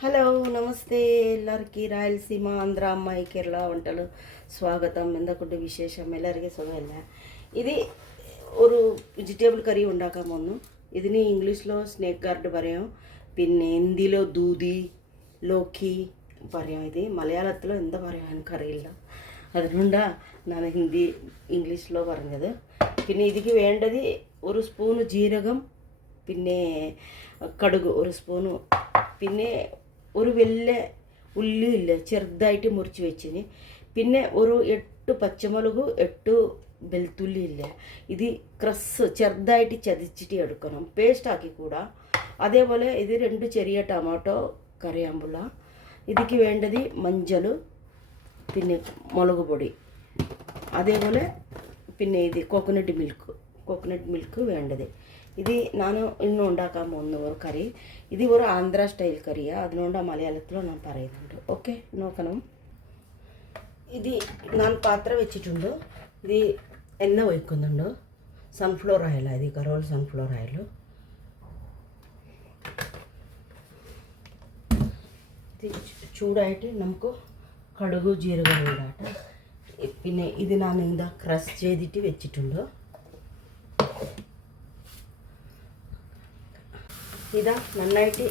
Hello നമസ്തേ എല്ലാവർക്കും രായലസീമ ആന്ധ്ര അമ്മായി കേരള వంటలు സ്വാഗതം. എന്തൊക്കെയുണ്ട് വിശേഷം? എല്ലാവർക്കും സുഖമല്ലേ? ഇത് ഒരു വെജിറ്റബിൾ കറി ഉണ്ടാക്കാൻ വന്നു. ഇതിന് ഇംഗ്ലീഷിലോ സ്നേക്ക് ഗാർഡ് പറയാം, പിന്നെ ഹിന്ദിയിലോ ദൂതി ലോക്കി പറയാം. ഇത് മലയാളത്തിലോ എന്താ പറയാൻ എനിക്കറിയില്ല, അതുകൊണ്ടാണ് ഞാൻ ഇംഗ്ലീഷിലോ പറഞ്ഞത്. പിന്നെ ഇതിക്ക് വേണ്ടത് ഒരു സ്പൂണ് ജീരകം, പിന്നെ കടുക് ഒരു സ്പൂണ്, പിന്നെ ഒരു വലിയ ഉള്ളി ഇല്ല ചെറുതായിട്ട് മുറിച്ച് വെച്ചിന്, പിന്നെ ഒരു 8 പച്ചമുളക് 8 വെളുത്തുള്ളി ഇല്ല. ഇത് ചെറുതായിട്ട് ചതച്ചിട്ട് എടുക്കണം, പേസ്റ്റ് ആക്കിക്കൂടാ. അതേപോലെ ഇത് 2 ചെറിയ ടൊമാറ്റോ കറിയാമ്പുള്ള. ഇതിക്ക് വേണ്ടത് മഞ്ഞൾ, പിന്നെ മുളക് പൊടി, അതേപോലെ പിന്നെ ഇത് കോക്കനട്ട് മിൽക്ക് വേണ്ടത്. ഇത് ഞാൻ ഇന്ന് ഉണ്ടാക്കാൻ പോകുന്ന ഒരു കറി. ഇത് ഒരു ആന്ധ്ര സ്റ്റൈൽ കറിയാണ്, അതുകൊണ്ട് മലയാളത്തിൽ ഞാൻ പറയുന്നുണ്ട്. ഓക്കെ, നോക്കണം. ഇത് ഞാൻ പാത്രം വെച്ചിട്ടുണ്ട്. ഇത് എണ്ണ ഒഴിക്കുന്നുണ്ട്. സൺഫ്ലവർ ഓയിലാണ്, ഇത് കറോൾ സൺഫ്ലവർ ഓയിൽ. ഇത് ചൂടായിട്ട് നമുക്ക് കടുക് ജീരകം ഇടാട്ടെ. പിന്നെ ഇത് ഞാൻ എന്താ ക്രഷ് ചെയ്തിട്ട് വെച്ചിട്ടുണ്ട്. ഇതാ നന്നായിട്ട്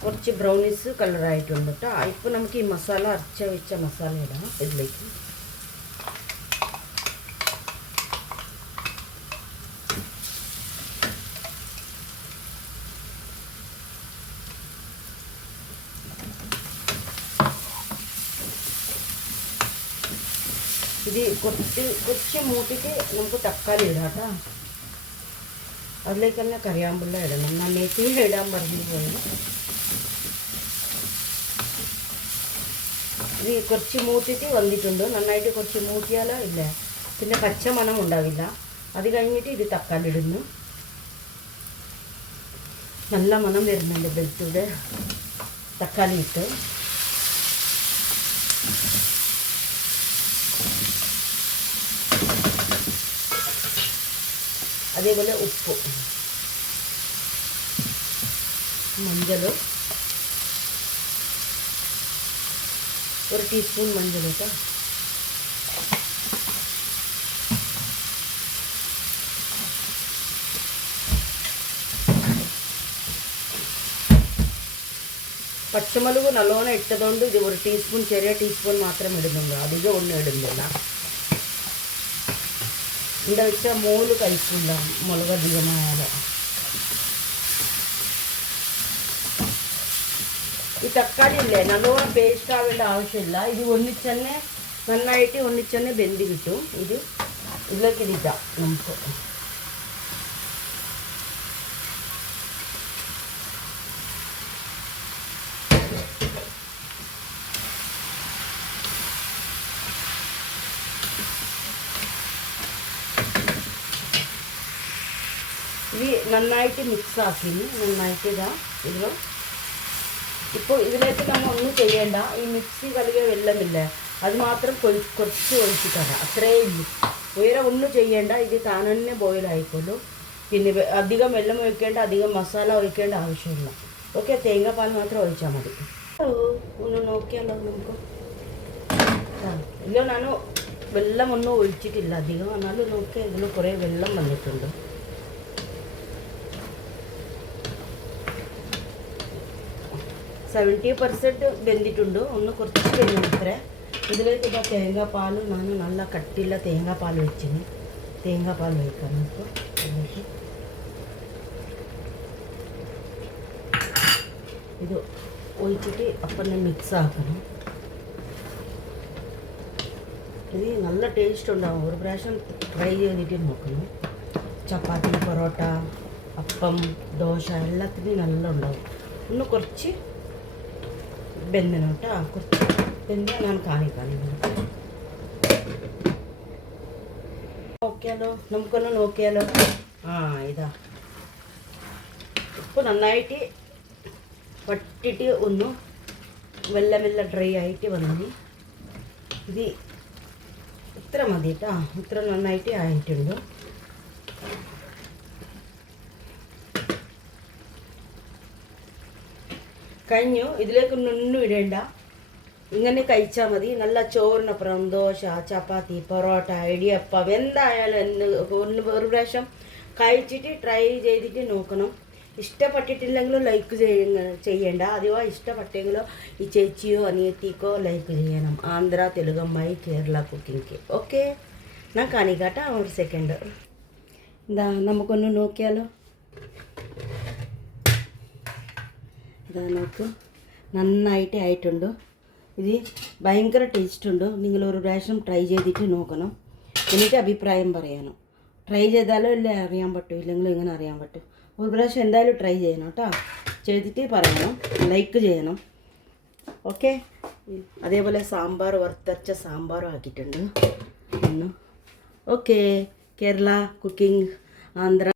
കുറച്ച് ബ്രൗണീസ് കളറായിട്ടുണ്ട് കേട്ടോ. ഇപ്പോൾ നമുക്ക് ഈ മസാല അരച്ച മസാല ഇടാം ഇതിലേക്ക്. ഇത് കുറച്ച് മൂട്ടിട്ട് നമുക്ക് തക്കാളി ഇടാം കേട്ടോ. അതിലേക്ക് തന്നെ കറിയാമ്പുള്ള ഇടണം. നന്നായിട്ട് ഇടാൻ പറഞ്ഞു പോയി. ഇത് കുറച്ച് മൂട്ടിട്ട് വന്നിട്ടുണ്ട്. നന്നായിട്ട് കുറച്ച് മൂട്ടിയാലോ ഇല്ല, പിന്നെ പച്ച മണം ഉണ്ടാവില്ല. അത് കഴിഞ്ഞിട്ട് ഇത് തക്കാളി ഇടുന്നു. നല്ല മണം വരുന്നുണ്ട് വെളുത്തുള്ളി തക്കാളി ഇട്ട്. അതേപോലെ ഉപ്പ്, മഞ്ഞൾ, 1 ടീസ്പൂൺ മഞ്ഞൾ കേട്ടോ. പച്ചമുളക് നല്ലോണം ഇട്ടതുകൊണ്ട് ഇത് 1 ടീസ്പൂൺ, ചെറിയ ടീസ്പൂൺ മാത്രം ഇടുന്നുള്ളൂ, അധികം ഒന്നും ഇടുന്നില്ല. എന്താ വെച്ചാൽ മോര് കഴിക്കില്ല മുളക് അധികമായാലും. ഈ തക്കാളി ഇല്ലേ നല്ലോണം പേസ്റ്റ് ആവേണ്ട ആവശ്യമില്ല. ഇത് നന്നായിട്ട് ഒന്നിച്ചന്നെ വെന്ത് കിട്ടും. ഇതിലേക്ക് ഇടാം നമുക്ക്. ഇത് നന്നായിട്ട് മിക്സ് ആക്കിന്. നന്നായിട്ട് ഇതിലോ ഇപ്പോൾ ഇതിലേക്ക് നമ്മൾ ഒന്നും ചെയ്യേണ്ട. ഈ മിക്സി കലകിയ വെള്ളമില്ലേ അത് മാത്രം കുറച്ച് ഒഴിച്ച് തരാം, അത്രേ ഇല്ല. വേറെ ഒന്നും ചെയ്യേണ്ട. ഇത് താൻ തന്നെ ബോയിലായിക്കോളൂ. പിന്നെ അധികം വെള്ളം ഒഴിക്കേണ്ട, അധികം മസാല ഒഴിക്കേണ്ട ആവശ്യമില്ല. ഓക്കെ, തേങ്ങാപ്പാൽ മാത്രം ഒഴിച്ചാൽ മതി. ഒന്ന് നോക്കിയാലോ നമുക്ക്. ഇല്ല, ഞാൻ വെള്ളം ഒന്നും ഒഴിച്ചിട്ടില്ല അധികം. എന്നാലും നോക്കിയാൽ ഇതിന് കുറേ വെള്ളം വന്നിട്ടുണ്ട്. സെവൻറ്റി 70% വെന്തിട്ടുണ്ട്. ഒന്ന് കുറച്ച് വെന്തത്ര. ഇതിലേക്ക് ഇതാ തേങ്ങാപ്പാൽ ഞാൻ നല്ല കട്ടിയുള്ള തേങ്ങാപ്പാൽ വെച്ചിന്. തേങ്ങാപ്പാൽ ഒഴിക്കാം നമുക്ക്. അതിലേക്ക് ഇത് ഒഴിച്ചിട്ട് അപ്പം തന്നെ മിക്സ് ആക്കണം. ഇത് നല്ല ടേസ്റ്റ് ഉണ്ടാവും. ഒരു പ്രാവശ്യം ട്രൈ ചെയ്തിട്ട് നോക്കണം. ചപ്പാത്തി, പൊറോട്ട, അപ്പം, ദോശ എല്ലാത്തിനും നല്ല ഉണ്ടാവും. ഒന്ന് കുറച്ച് വെന്തണം കേട്ടോ. കുറച്ച് വെന്ത ഞാൻ കാണിക്കാം. നമുക്കൊന്ന് നോക്കിയാലോ. ഇതാ ഇപ്പോൾ നന്നായിട്ട് വട്ടിട്ട് ഒന്ന് വെള്ളം ഡ്രൈ ആയിട്ട് വന്നി. ഇത് ഇത്ര മതി കേട്ടോ. ഇത്ര നന്നായിട്ട് ആയിട്ടുണ്ട്. കഴിഞ്ഞു. ഇതിലേക്കൊന്നും ഇടേണ്ട, ഇങ്ങനെ കഴിച്ചാൽ മതി. നല്ല ചോറിനപ്പുറം ദോശ, ചപ്പാത്തി, പൊറോട്ട, ഇടിയപ്പം എന്തായാലും ഒരു പ്രാവശ്യം കഴിച്ചിട്ട് ട്രൈ ചെയ്തിട്ട് നോക്കണം. ഇഷ്ടപ്പെട്ടിട്ടില്ലെങ്കിലും ലൈക്ക് ചെയ്യേണ്ട. അഥവാ ഇഷ്ടപ്പെട്ടെങ്കിലോ ഈ ചേച്ചിയോ അനിയത്തിക്കോ ലൈക്ക് ചെയ്യണം. ആന്ധ്ര തെലുങ്കമ്മായി കേരള കുക്കിംഗ്. ഓക്കെ, ഞാൻ കാണിക്കാട്ടെ ഒരു സെക്കൻഡ്. എന്താ നമുക്കൊന്ന് നോക്കിയാലോ. ഇതാ നോക്കൂ, നന്നായിട്ട് ആയിട്ടുണ്ട്. ഇത് ഭയങ്കര ടേസ്റ്റ് ഉണ്ട്. നിങ്ങളൊരു പ്രാവശ്യം ട്രൈ ചെയ്തിട്ട് നോക്കണം, എന്നിട്ട് അഭിപ്രായം പറയണം. ട്രൈ ചെയ്താലോ ഇല്ലേ അറിയാൻ പറ്റും, ഇല്ലെങ്കിലും ഇങ്ങനെ അറിയാൻ പറ്റും. ഒരു പ്രാവശ്യം എന്തായാലും ട്രൈ ചെയ്യണം കേട്ടോ. ചെയ്തിട്ട് പറയണം, ലൈക്ക് ചെയ്യണം. ഓക്കെ, അതേപോലെ സാമ്പാർ, വറുത്തരച്ച സാമ്പാറും ആക്കിയിട്ടുണ്ട് ഇന്ന്. Okay, Kerala cooking Andhra